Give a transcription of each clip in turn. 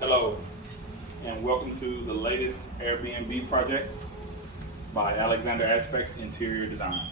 Hello, and welcome to the latest Airbnb project by Alexander Aspects Interior Design.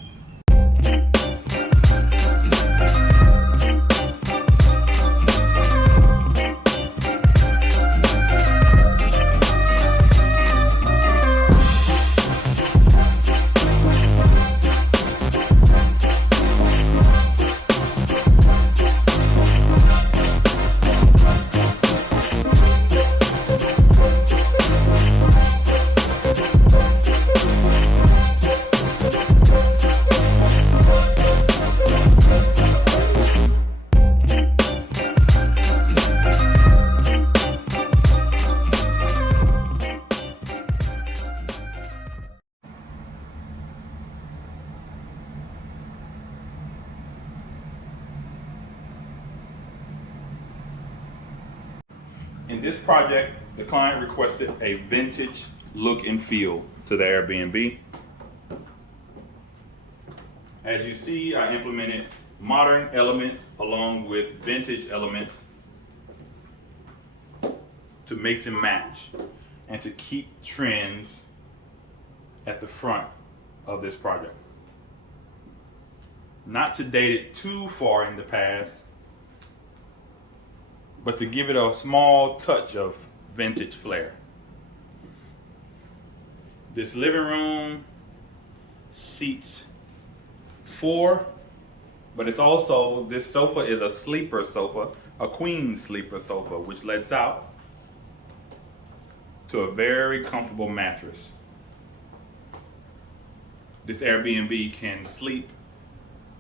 In this project, the client requested a vintage look and feel to the Airbnb. As you see, I implemented modern elements along with vintage elements to mix and match and to keep trends at the front of this project. Not to date it too far in the past, but to give it a small touch of vintage flair. This living room seats 4, but it's also, this sofa is a sleeper sofa, a queen sleeper sofa, which lets out to a very comfortable mattress. This Airbnb can sleep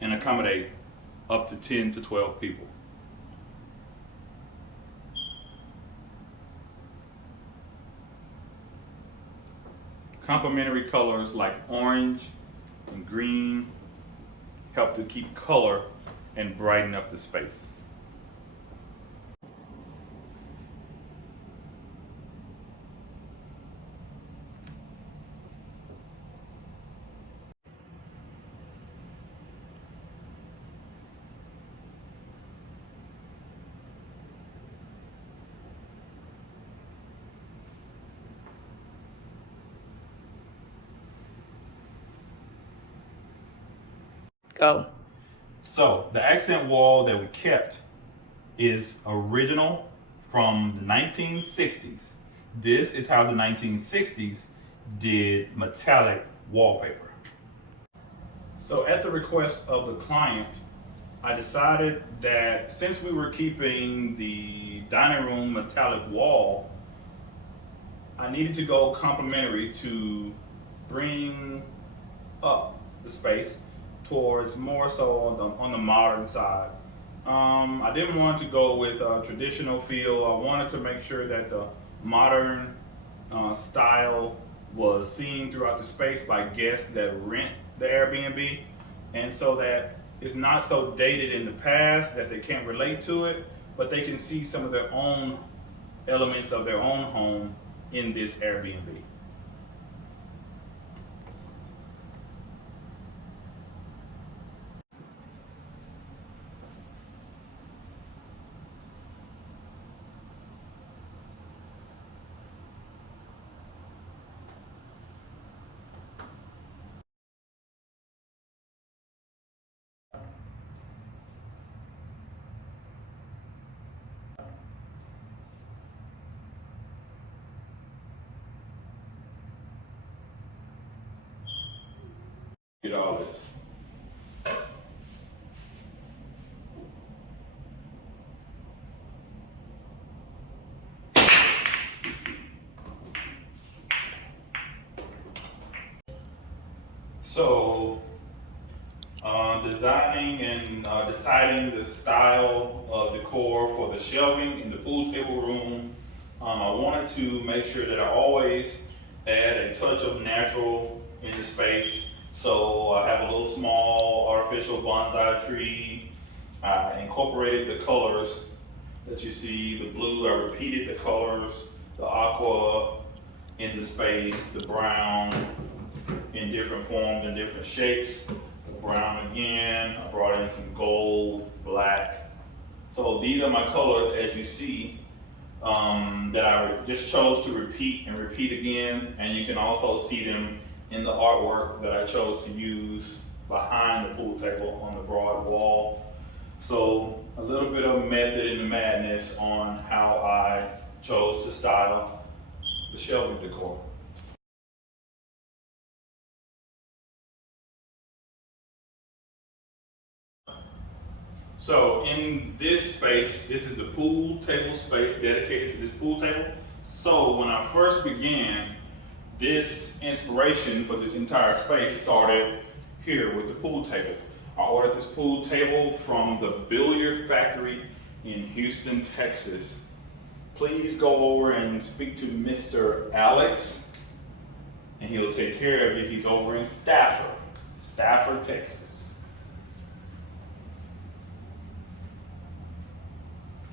and accommodate up to 10 to 12 people. Complementary colors like orange and green help to keep color and brighten up the space. Go. So the accent wall that we kept is original from the 1960s. This is how the 1960s did metallic wallpaper. So at the request of the client, I decided that since we were keeping the dining room metallic wall, I needed to go complementary to bring up the space towards more so on the modern side. I didn't want to go with a traditional feel. I wanted to make sure that the modern style was seen throughout the space by guests that rent the Airbnb, and so that it's not so dated in the past that they can't relate to it, but they can see some of their own elements of their own home in this Airbnb. Get all this. So, designing and deciding the style of decor for the shelving in the pool table room, I wanted to make sure that I always add a touch of natural in the space. So I have a little small artificial bonsai tree. I incorporated the colors that you see, the blue, I repeated the colors, the aqua in the space, the brown in different forms and different shapes, the brown again, I brought in some gold, black. So these are my colors as you see that I just chose to repeat and repeat again. And you can also see them in the artwork that I chose to use behind the pool table on the broad wall. So a little bit of method in the madness on how I chose to style the shelving decor. So in this space, this is the pool table space dedicated to this pool table. So when I first began, this inspiration for this entire space started here with the pool table. I ordered this pool table from the Billiard Factory in Houston, Texas. Please go over and speak to Mr. Alex, and he'll take care of you. He's over in Stafford, Texas.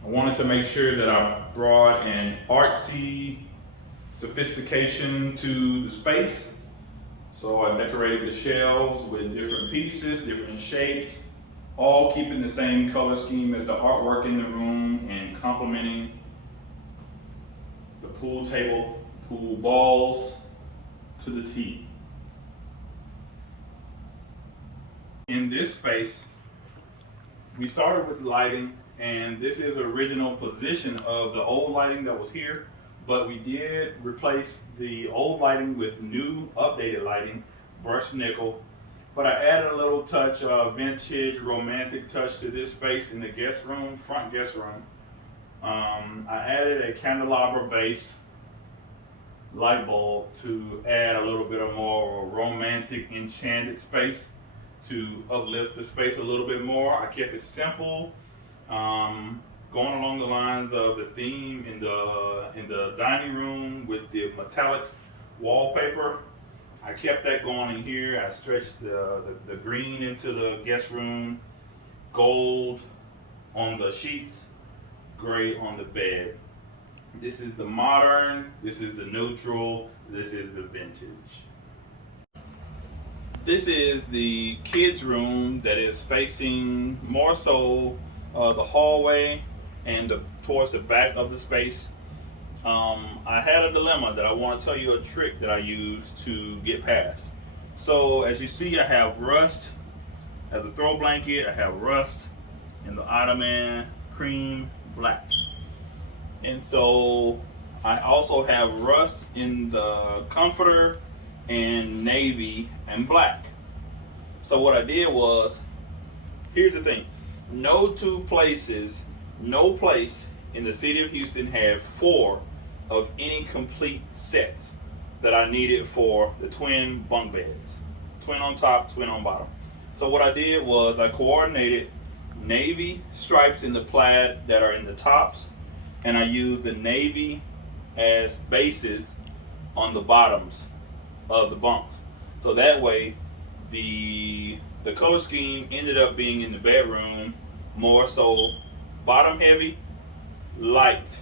I wanted to make sure that I brought an artsy sophistication to the space. So I decorated the shelves with different pieces, different shapes, all keeping the same color scheme as the artwork in the room and complementing the pool table, pool balls to the T. In this space, we started with lighting, and this is original position of the old lighting that was here, but we did replace the old lighting with new updated lighting, brushed nickel. But I added a little touch of vintage romantic touch to this space in the guest room, front guest room. I added a candelabra base light bulb to add a little bit of more romantic enchanted space to uplift the space a little bit more. I kept it simple, going along the lines of the theme in the dining room with the metallic wallpaper. I kept that going in here. I stretched the green into the guest room, gold on the sheets, gray on the bed. This is the modern, this is the neutral, this is the vintage. This is the kids' room that is facing more so the hallway and towards the back of the space. I had a dilemma that I want to tell you a trick that I used to get past. So as you see, I have rust as a throw blanket. I have rust in the ottoman, cream black. And so I also have rust in the comforter and navy and black. So what I did was, here's the thing. No place in the city of Houston had 4 of any complete sets that I needed for the twin bunk beds. Twin on top, twin on bottom. So what I did was I coordinated navy stripes in the plaid that are in the tops, and I used the navy as bases on the bottoms of the bunks. So that way the color scheme ended up being in the bedroom more so bottom heavy, light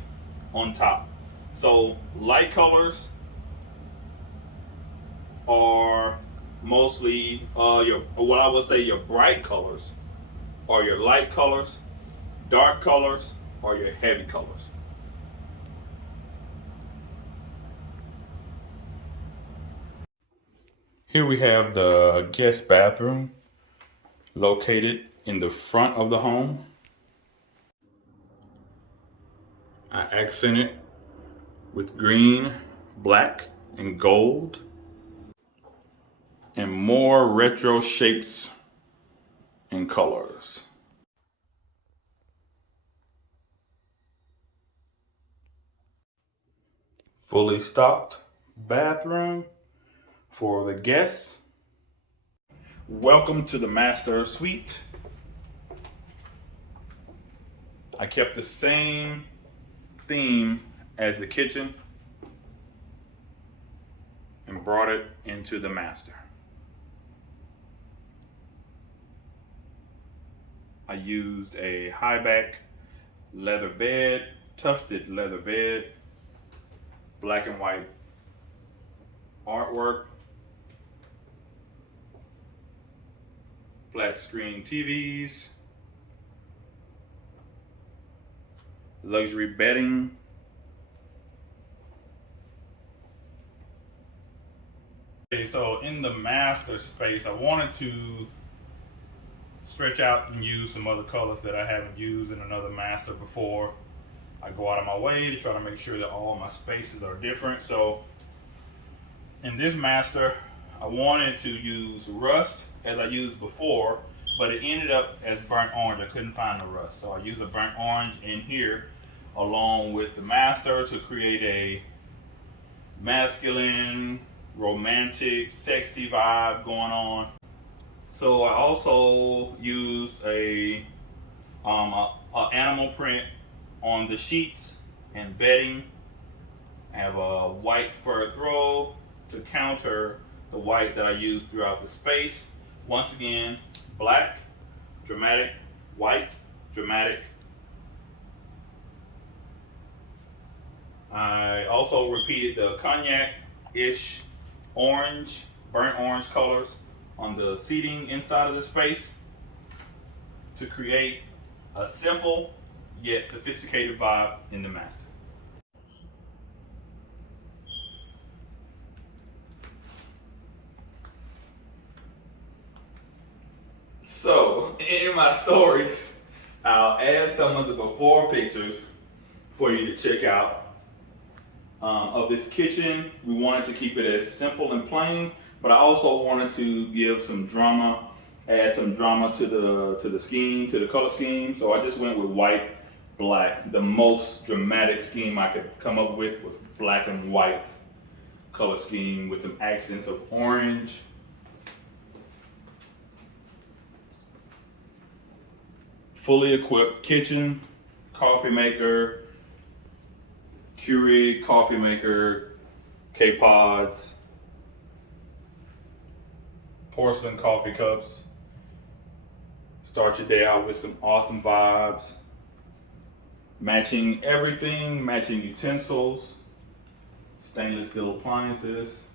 on top. So light colors are mostly your bright colors are your light colors, dark colors are your heavy colors. Here we have the guest bathroom located in the front of the home. I accent it with green, black, and gold, and more retro shapes and colors. Fully stocked bathroom for the guests. Welcome to the master suite. I kept the same theme as the kitchen and brought it into the master. I used a high back leather bed, tufted leather bed, black and white artwork, flat screen TVs, luxury bedding, Okay, so in the master space, I wanted to stretch out and use some other colors that I haven't used in another master before. I go out of my way to try to make sure that all my spaces are different. So in this master, I wanted to use rust as I used before, but it ended up as burnt orange. I couldn't find the rust. So I used a burnt orange in here along with the master to create a masculine, romantic, sexy vibe going on. So I also used a animal print on the sheets and bedding. I have a white fur throw to counter the white that I used throughout the space. Once again, black, dramatic, white, dramatic. I also repeated the cognac-ish orange, burnt orange colors on the seating inside of the space to create a simple yet sophisticated vibe in the master. So in my stories, I'll add some of the before pictures for you to check out of this kitchen. We wanted to keep it as simple and plain, but I also wanted to give some drama, add some drama to the scheme, to the color scheme. So I just went with white, black. The most dramatic scheme I could come up with was black and white color scheme with some accents of orange. Fully equipped kitchen, coffee maker, Keurig coffee maker, K-Pods, porcelain coffee cups. Start your day out with some awesome vibes. Matching everything, matching utensils, stainless steel appliances.